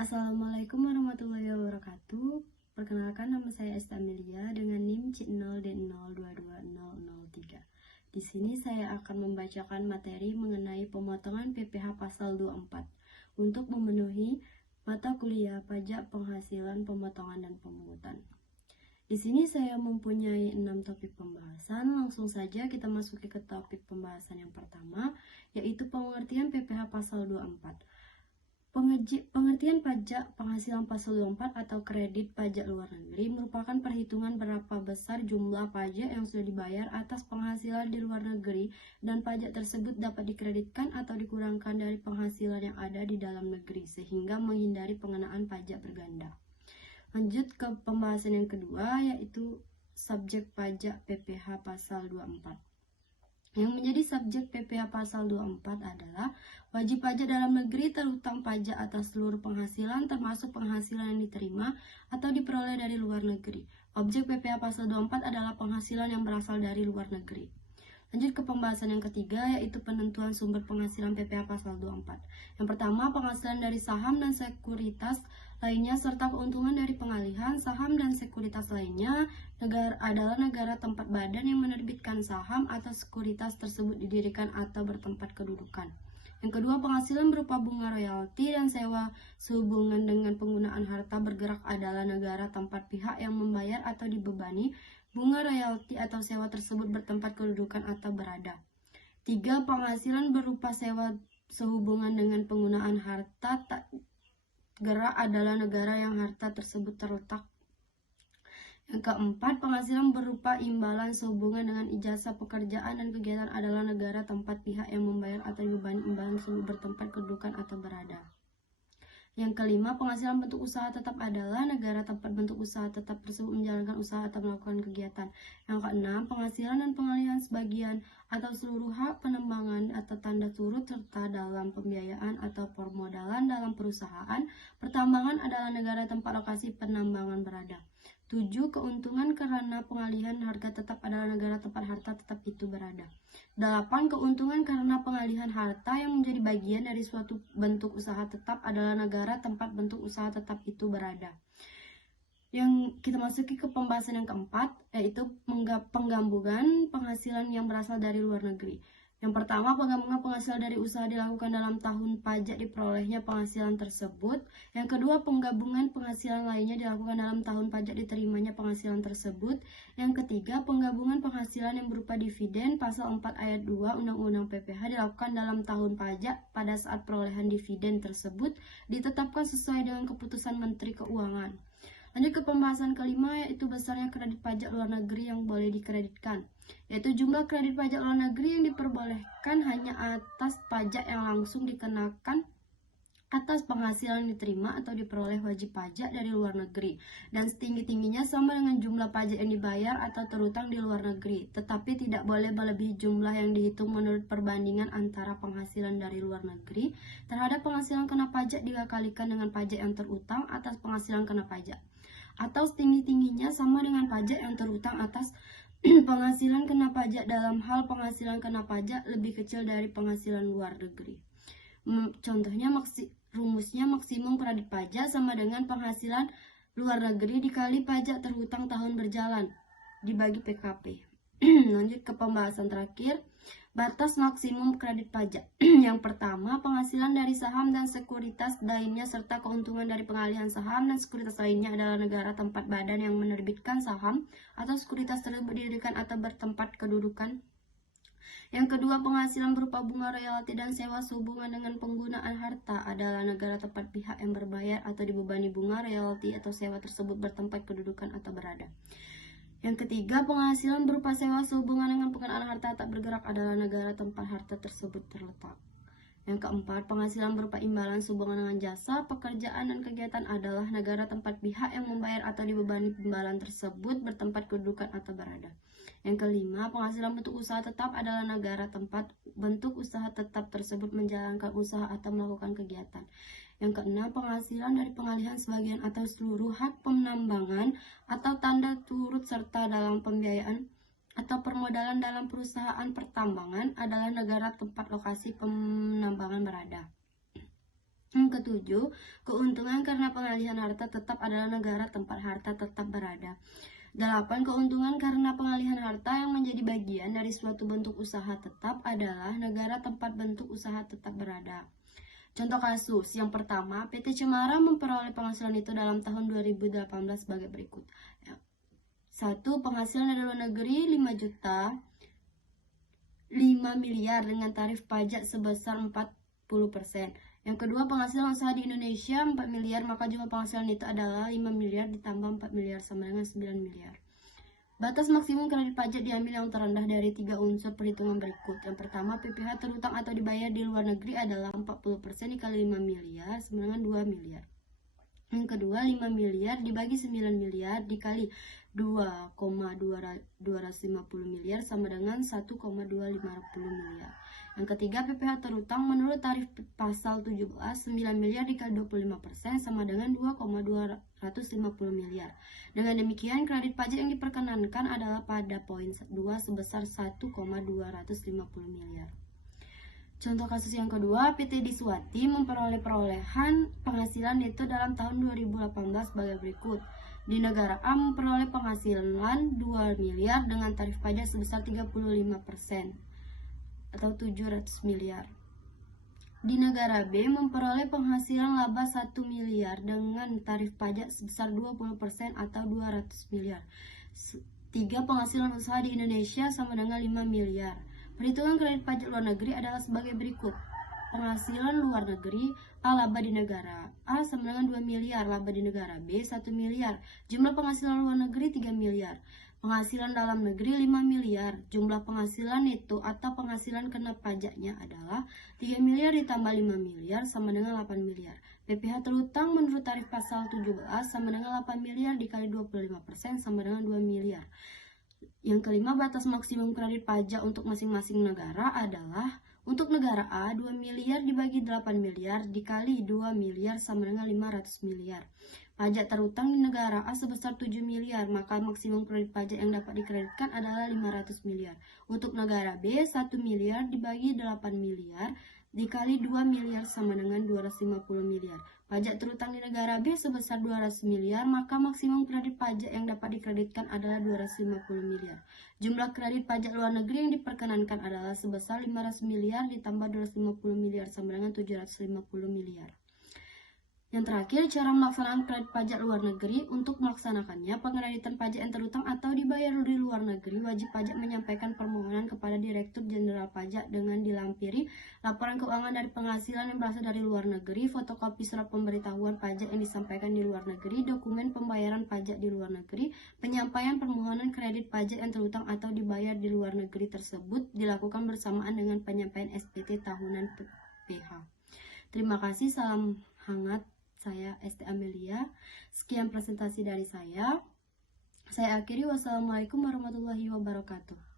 Assalamualaikum warahmatullahi wabarakatuh. Perkenalkan, nama saya Esta Amelia dengan NIM C0D022003. Di sini saya akan membacakan materi mengenai pemotongan PPh pasal 24 untuk memenuhi mata kuliah pajak penghasilan, pemotongan, dan pemungutan. Di sini saya mempunyai 6 topik pembahasan. Langsung saja kita masuki ke topik pembahasan yang pertama, yaitu pengertian PPh pasal 24. Pengertian pajak penghasilan pasal 24 atau kredit pajak luar negeri merupakan perhitungan berapa besar jumlah pajak yang sudah dibayar atas penghasilan di luar negeri, dan pajak tersebut dapat dikreditkan atau dikurangkan dari penghasilan yang ada di dalam negeri sehingga menghindari pengenaan pajak berganda. Lanjut ke pembahasan yang kedua, yaitu subjek pajak PPh pasal 24. Yang menjadi subjek PPh pasal 24 adalah wajib pajak dalam negeri terutang pajak atas seluruh penghasilan termasuk penghasilan yang diterima atau diperoleh dari luar negeri. Objek PPh pasal 24 adalah penghasilan yang berasal dari luar negeri. Lanjut ke pembahasan yang ketiga, yaitu penentuan sumber penghasilan PPh pasal 24. Yang pertama, penghasilan dari saham dan sekuritas lainnya serta keuntungan dari pengalihan saham dan sekuritas lainnya adalah negara tempat badan yang menerbitkan saham atau sekuritas tersebut didirikan atau bertempat kedudukan. Yang kedua, penghasilan berupa bunga royalti dan sewa sehubungan dengan penggunaan harta bergerak adalah negara tempat pihak yang membayar atau dibebani bunga royalti atau sewa tersebut bertempat kedudukan atau berada. 3. Penghasilan berupa sewa sehubungan dengan penggunaan harta tak gerak adalah negara yang harta tersebut terletak. Yang keempat, penghasilan berupa imbalan sehubungan dengan ijazah pekerjaan dan kegiatan adalah negara tempat pihak yang membayar atau dibebani imbalan tersebut bertempat kedudukan atau berada. Yang kelima, penghasilan bentuk usaha tetap adalah negara tempat bentuk usaha tetap tersebut menjalankan usaha atau melakukan kegiatan. Yang keenam, penghasilan dan pengalihan sebagian atau seluruh hak penembangan atau tanda turut serta dalam pembiayaan atau permodalan dalam perusahaan pertambangan adalah negara tempat lokasi penambangan berada. 7. Keuntungan karena pengalihan harga tetap adalah negara tempat harta tetap itu berada. 8. Keuntungan karena pengalihan harta yang menjadi bagian dari suatu bentuk usaha tetap adalah negara tempat bentuk usaha tetap itu berada. Yang kita masuki ke pembahasan yang keempat, yaitu penggabungan penghasilan yang berasal dari luar negeri. Yang pertama, penggabungan penghasilan dari usaha dilakukan dalam tahun pajak diperolehnya penghasilan tersebut. Yang kedua, penggabungan penghasilan lainnya dilakukan dalam tahun pajak diterimanya penghasilan tersebut. Yang ketiga, penggabungan penghasilan yang berupa dividen pasal 4 ayat 2 Undang-Undang PPh dilakukan dalam tahun pajak pada saat perolehan dividen tersebut ditetapkan sesuai dengan keputusan Menteri Keuangan. Lanjut ke pembahasan kelima, yaitu besarnya kredit pajak luar negeri yang boleh dikreditkan, yaitu jumlah kredit pajak luar negeri yang diperbolehkan hanya atas pajak yang langsung dikenakan atas penghasilan yang diterima atau diperoleh wajib pajak dari luar negeri, dan setinggi-tingginya sama dengan jumlah pajak yang dibayar atau terutang di luar negeri, tetapi tidak boleh melebihi jumlah yang dihitung menurut perbandingan antara penghasilan dari luar negeri terhadap penghasilan kena pajak dikalikan dengan pajak yang terutang atas penghasilan kena pajak, atau setinggi-tingginya sama dengan pajak yang terutang atas penghasilan kena pajak dalam hal penghasilan kena pajak lebih kecil dari penghasilan luar negeri. Contohnya, rumusnya maksimum kredit pajak sama dengan penghasilan luar negeri dikali pajak terhutang tahun berjalan dibagi PKP. Lanjut ke pembahasan terakhir, batas maksimum kredit pajak. Yang pertama, penghasilan dari saham dan sekuritas lainnya serta keuntungan dari pengalihan saham dan sekuritas lainnya adalah negara tempat badan yang menerbitkan saham atau sekuritas tersebut didirikan atau bertempat kedudukan. Yang kedua, penghasilan berupa bunga royalti dan sewa sehubungan dengan penggunaan harta adalah negara tempat pihak yang berbayar atau dibebani bunga royalti atau sewa tersebut bertempat kedudukan atau berada. Yang ketiga, penghasilan berupa sewa sehubungan dengan penggunaan harta tak bergerak adalah negara tempat harta tersebut terletak. Yang keempat, penghasilan berupa imbalan sehubungan dengan jasa, pekerjaan, dan kegiatan adalah negara tempat pihak yang membayar atau dibebani imbalan tersebut bertempat kedudukan atau berada. Yang kelima, penghasilan bentuk usaha tetap adalah negara tempat bentuk usaha tetap tersebut menjalankan usaha atau melakukan kegiatan. Yang keenam, penghasilan dari pengalihan sebagian atau seluruh hak penambangan atau tanda turut serta dalam pembiayaan atau permodalan dalam perusahaan pertambangan adalah negara tempat lokasi penambangan berada. Yang ketujuh, keuntungan karena pengalihan harta tetap adalah negara tempat harta tetap berada. 8. Keuntungan karena pengalihan harta yang menjadi bagian dari suatu bentuk usaha tetap adalah negara tempat bentuk usaha tetap berada. Contoh kasus, yang pertama, PT Cemara memperoleh penghasilan itu dalam tahun 2018 sebagai berikut. 1. Penghasilan dari luar negeri 5 juta 5 miliar dengan tarif pajak sebesar 40%. Yang kedua, penghasilan usaha di Indonesia 4 miliar, maka jumlah penghasilan itu adalah 5 miliar ditambah 4 miliar sama dengan 9 miliar. Batas maksimum kredit pajak diambil yang terendah dari 3 unsur perhitungan berikut. Yang pertama, PPh terutang atau dibayar di luar negeri adalah 40% dikali 5 miliar sama dengan 2 miliar. Yang kedua, 5 miliar dibagi 9 miliar dikali 2,250 miliar sama dengan 1,250 miliar. Yang ketiga, PPh terutang menurut tarif pasal 17, 9 miliar dikali 25% sama dengan 2,250 miliar. Dengan demikian, kredit pajak yang diperkenankan adalah pada poin 2 sebesar 1,250 miliar. Contoh kasus yang kedua, PT Diswati memperoleh perolehan penghasilan neto dalam tahun 2018 sebagai berikut. Di negara A memperoleh penghasilan 2 miliar dengan tarif pajak sebesar 35% atau 700 miliar. Di negara B memperoleh penghasilan laba 1 miliar dengan tarif pajak sebesar 20% atau 200 miliar. 3. Penghasilan usaha di Indonesia sama dengan 5 miliar. Perhitungan kredit pajak luar negeri adalah sebagai berikut. Penghasilan luar negeri A, laba di negara A sama dengan 2 miliar, laba di negara B 1 miliar. Jumlah penghasilan luar negeri 3 miliar. Penghasilan dalam negeri 5 miliar. Jumlah penghasilan neto atau penghasilan kena pajaknya adalah 3 miliar ditambah 5 miliar sama dengan 8 miliar. PPh terutang menurut tarif pasal 17 sama dengan 8 miliar dikali 25% sama dengan 2 miliar. Yang kelima, batas maksimum kredit pajak untuk masing-masing negara adalah untuk negara A 2 miliar dibagi 8 miliar dikali 2 miliar sama dengan 500 miliar. Pajak terutang di negara A sebesar 7 miliar, maka maksimum kredit pajak yang dapat dikreditkan adalah 500 miliar. Untuk negara B 1 miliar dibagi 8 miliar dikali 2 miliar sama dengan 250 miliar. Pajak terutang di negara B sebesar 200 miliar, maka maksimum kredit pajak yang dapat dikreditkan adalah 250 miliar. Jumlah kredit pajak luar negeri yang diperkenankan adalah sebesar 500 miliar ditambah 250 miliar sama dengan 750 miliar. Yang terakhir, cara melaksanakan kredit pajak luar negeri. Untuk melaksanakannya, pengreditan pajak yang terutang atau dibayar di luar negeri, wajib pajak menyampaikan permohonan kepada Direktur Jenderal Pajak dengan dilampiri laporan keuangan dari penghasilan yang berasal dari luar negeri, fotokopi surat pemberitahuan pajak yang disampaikan di luar negeri, dokumen pembayaran pajak di luar negeri. Penyampaian permohonan kredit pajak yang terutang atau dibayar di luar negeri tersebut dilakukan bersamaan dengan penyampaian SPT tahunan PPh. Terima kasih, salam hangat. Saya Esti Amelia. Sekian presentasi dari saya. Saya akhiri. Wassalamualaikum warahmatullahi wabarakatuh.